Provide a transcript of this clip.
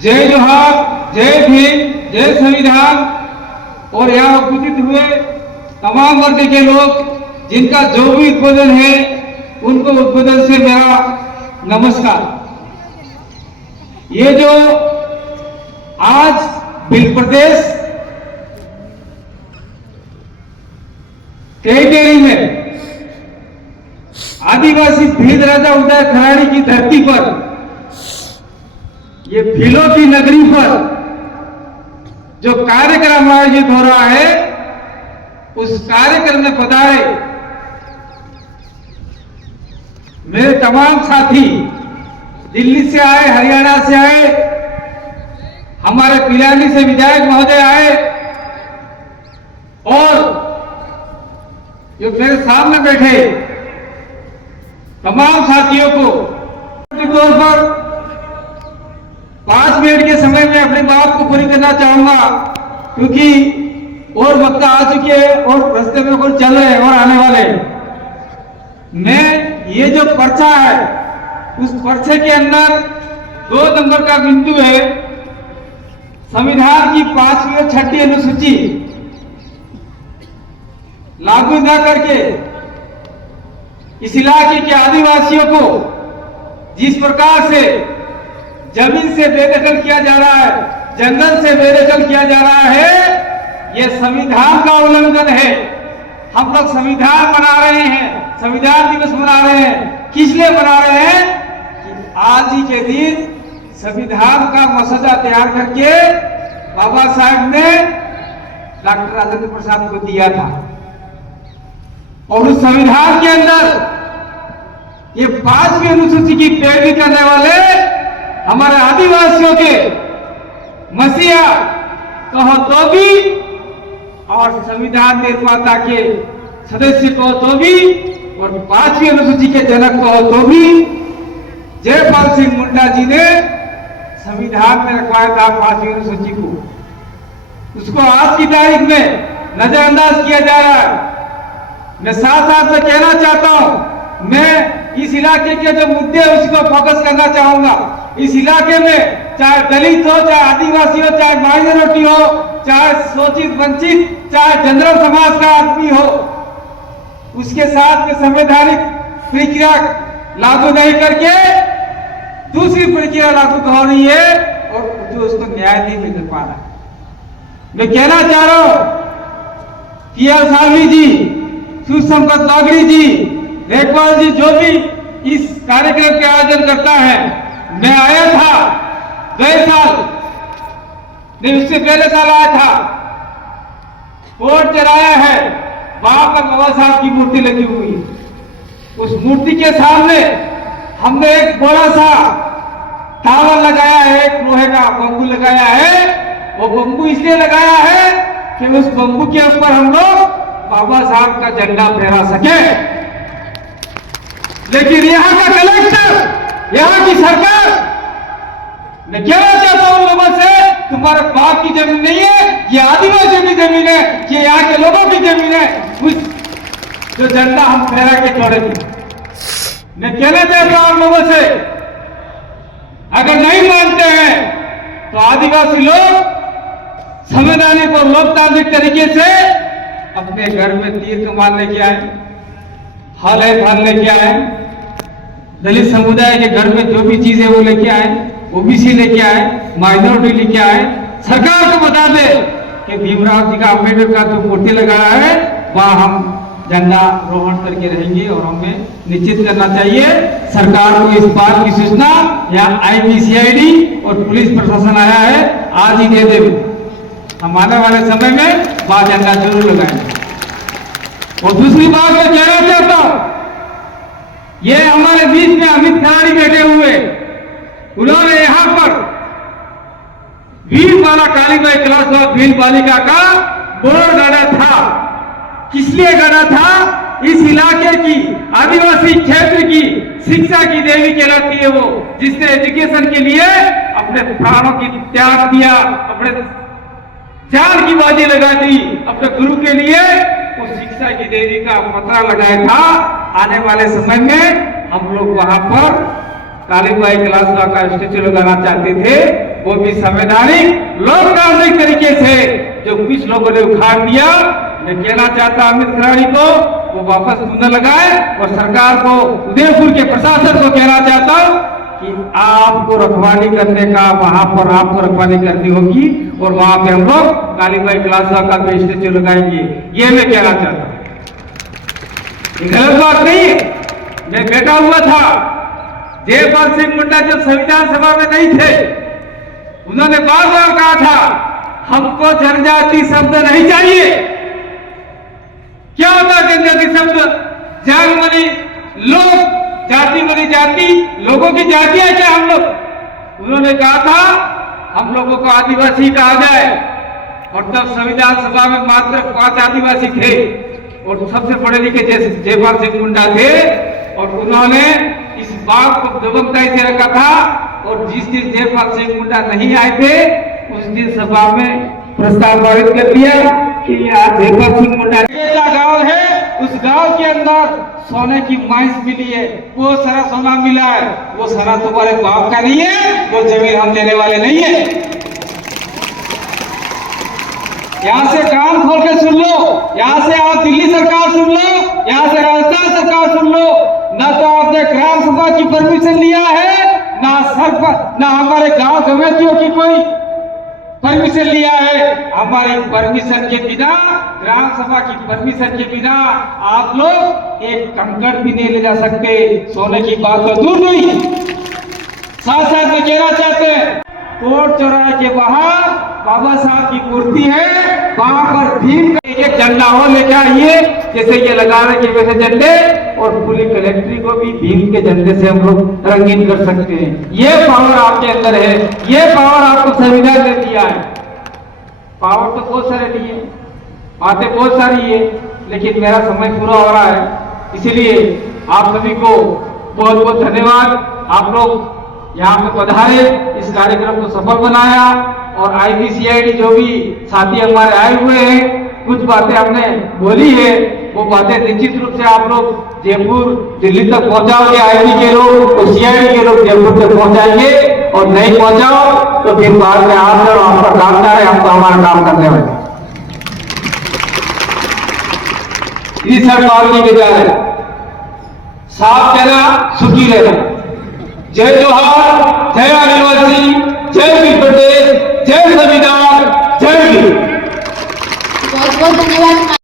जय जोहार, जय भीम, जय संविधान। और यहाँ उपस्थित हुए तमाम वर्ग के लोग जिनका जो भी उद्बोधन है उनको उद्बोधन से मेरा नमस्कार। ये जो आज भिल प्रदेश टेरिटरी में आदिवासी भील राजा उदय खराड़ी की धरती पर, ये भीलों की नगरी पर जो कार्यक्रम आयोजित हो रहा है, उस कार्यक्रम में पधारे मेरे तमाम साथी, दिल्ली से आए, हरियाणा से आए, हमारे पिलानी से विधायक महोदय आए, और जो मेरे सामने बैठे तमाम साथियों को तौर पर 5 मिनट के समय में अपनी बात को पूरी करना चाहूंगा, क्योंकि और वक्त आ चुके हैं और रास्ते में कुछ चल रहे हैं और आने वाले। मैं ये जो पर्चा है, उस पर्चे के अंदर 2 नंबर का बिंदु है, संविधान की 5वीं और 6ठी अनुसूची लागू न करके इस इलाके के आदिवासियों को जिस प्रकार से जमीन से बेदखल किया जा रहा है, जंगल से बेदखल किया जा रहा है, यह संविधान का उल्लंघन है। हम लोग संविधान बना रहे हैं, संविधान दिवस मना रहे हैं। किस लिए बना रहे हैं कि आज ही के दिन संविधान का मसौदा तैयार करके बाबा साहब ने डॉक्टर राजेंद्र प्रसाद को दिया था, और उस संविधान के अंदर ये 5वीं अनुसूची की पैरवी करने वाले हमारे आदिवासियों के मसीहा कहो तो भी, और संविधान निर्माता के सदस्य कहो तो भी, और 5वीं अनुसूची के जनक कहो तो भी, जयपाल सिंह मुंडा जी ने संविधान में रखवाया था 5वीं अनुसूची को। उसको आज की तारीख में नजरअंदाज किया जा रहा है। मैं साथ साथ में कहना चाहता हूं, मैं इस इलाके के जो मुद्दे हैं उसको फोकस करना चाहूंगा। इस इलाके में चाहे दलित हो, चाहे आदिवासी हो, चाहे माइनॉरिटी हो, चाहे शोषित वंचित, चाहे जनरल समाज का आदमी हो, उसके साथ में संवैधानिक प्रक्रिया लागू नहीं करके दूसरी प्रक्रिया लागू हो रही है, और जो उसको न्याय नहीं मिल पा रहा। मैं कहना चाह रहा हूं कि सालवी जी, सुसंपत नागरी जी, लेखपाल जी, जो भी इस कार्यक्रम के आयोजन करता है, मैं आया था गए साल, नहीं उससे पहले साल आया था, कोर्ट चलाया है, वहां पर बाबा साहब की मूर्ति लगी हुई। उस मूर्ति के सामने हमने एक बड़ा सा टावर लगाया है, एक लोहे का बम्बू लगाया है। वो बम्बू इसलिए लगाया है कि उस बम्बू के ऊपर हम लोग बाबा साहब का झंडा फहरा सके। लेकिन यहाँ का कलेक्टर, यहाँ की सरकार, मैं कहना चाहता हूं लोगों से, तुम्हारे बाप की जमीन नहीं है, ये आदिवासियों की जमीन है, ये यहाँ के लोगों की जमीन है। उस जो झंडा हम फहरा के छोड़ेंगे। मैं कहना चाहता हूं लोगों से, अगर नहीं मानते हैं तो आदिवासी लोग संवैधानिक और लोकतांत्रिक तरीके से अपने घर में तीर कमान लेके आए, हल है थल लेके आए, दलित समुदाय के घर में जो भी चीज है वो लेके आए, ओबीसी लेके आए, माइनॉरिटी लेके आए। सरकार को बता दे कि भीमराव जी का, अम्बेडकर का जो मूर्ति लगाया है, वहां हम झंडा रोहण करके रहेंगे। और हमें निश्चित करना चाहिए सरकार को इस बात की सूचना, यहाँ आईपीसीआईडी और पुलिस प्रशासन आया है, आज ही दे दे। हम आने वाले समय में वहां झंडा जरूर लगाएंगे। और दूसरी बात मैं कहना चाहता हूं, ये हमारे बीच में अमित खराड़ी बैठे हुए, उन्होंने यहां पर वीर बाला कालीबाई क्लास ऑफ भील बालिका का बोर्ड गाड़ा था। किस लिए गाड़ा था? इस इलाके की आदिवासी क्षेत्र की शिक्षा की देवी कहलाती है वो, जिसने एजुकेशन के लिए अपने प्राणों की त्याग दिया, अपने जान की बाजी लगा दी अपने गुरु के लिए। उस शिक्षा की देवी का पता लगाया था। आने वाले समय में हम लोग वहां पर कालीबाई क्लास का स्टेचू लगाना चाहते थे, वो भी संवैधानिक लोकतांत्रिक तरीके से जो कुछ लोगों ने उखाड़ दिया। मैं कहना चाहता अमित खराड़ी को वो वापस मुद्दा लगाए और सरकार को, उदयपुर के प्रशासन को कहना चाहता हूँ कि आपको रखवाली करने का, वहां पर आपको रखवाली करनी होगी और वहां पे हम लोग कालीबाई क्लासा का स्टेचू लगाएंगे। ये मैं कहना चाहता हूँ, ये गलत बात नहीं है। मैं बैठा हुआ था, जयपाल सिंह मुंडा जब संविधान सभा में नहीं थे, उन्होंने बार बार कहा था हमको जनजाति शब्द नहीं चाहिए। क्या होता जनजाति शब्द? जान बनी लोग, जाति बनी जाति, लोगों की जाति है क्या हम लोग? उन्होंने कहा था हम लोगों को आदिवासी कहा जाए, और तब संविधान सभा में मात्र 5 आदिवासी थे और सबसे पढ़े लिखे जयपाल सिंह मुंडा थे, और उन्होंने इस बात को दबंगताई से रखा था। और जिस दिन जयपाल सिंह मुंडा नहीं आए थे उस दिन सभा में प्रस्ताव पारित कर दिया कि आज जयपाल सिंह मुंडा गांव है, उस गांव के अंदर सोने की माइंस मिली है, वो सारा सोना मिला है, वो सारा तुम्हारे बाप का नहीं है, वो जमीन हम देने वाले नहीं है। यहाँ से कान खोल के सुन लो, यहाँ से आप दिल्ली सरकार सुन लो, यहाँ से राजस्थान सरकार सुन लो, ना तो आपने ग्राम सभा की परमिशन लिया है, ना सरपंच, ना हमारे गांव कमेटियों की कोई परमिशन लिया है। हमारी परमिशन के बिना, ग्राम सभा की परमिशन के बिना आप लोग एक कंकड़ भी नहीं ले जा सकते। सोने की बात तो दूर नहीं। साथ साथ में कहना चाहते हैं, कोर्ट चौराहे के बाहर बाबा साहब की मूर्ति है, वहां पर भीम का एक झंडा हो लेके आइए, जैसे ये लगा रखे वैसे झंडे, और पूरी कलेक्ट्री को भी भीम के झंडे से हम लोग रंगीन कर सकते हैं। ये पावर आपके अंदर है, ये पावर आपको संविधान ने दिया है। पावर तो बहुत सारे लिए, बातें बहुत सारी है, लेकिन मेरा समय पूरा हो रहा है, इसीलिए आप सभी को बहुत बहुत धन्यवाद। आप लोग यहाँ पे पधारे, इस कार्यक्रम को सफल बनाया, और IBCID जो भी साथी हमारे आए हुए हैं, कुछ बातें हमने बोली है, वो बातें निश्चित रूप से आप लोग जयपुर दिल्ली तक पहुंचाओगे। IB के लोग और CID के लोग जयपुर तक पहुंचाएंगे, और नहीं पहुंचाओ तो फिर बाद में आप लोग आपका काम कर रहे, हम तो हमारा काम करने वाले। इस सरकार की विचार है, साफ कहना, सुखी रहना। जय जोहार, जय आदिवासी, जय पीपल।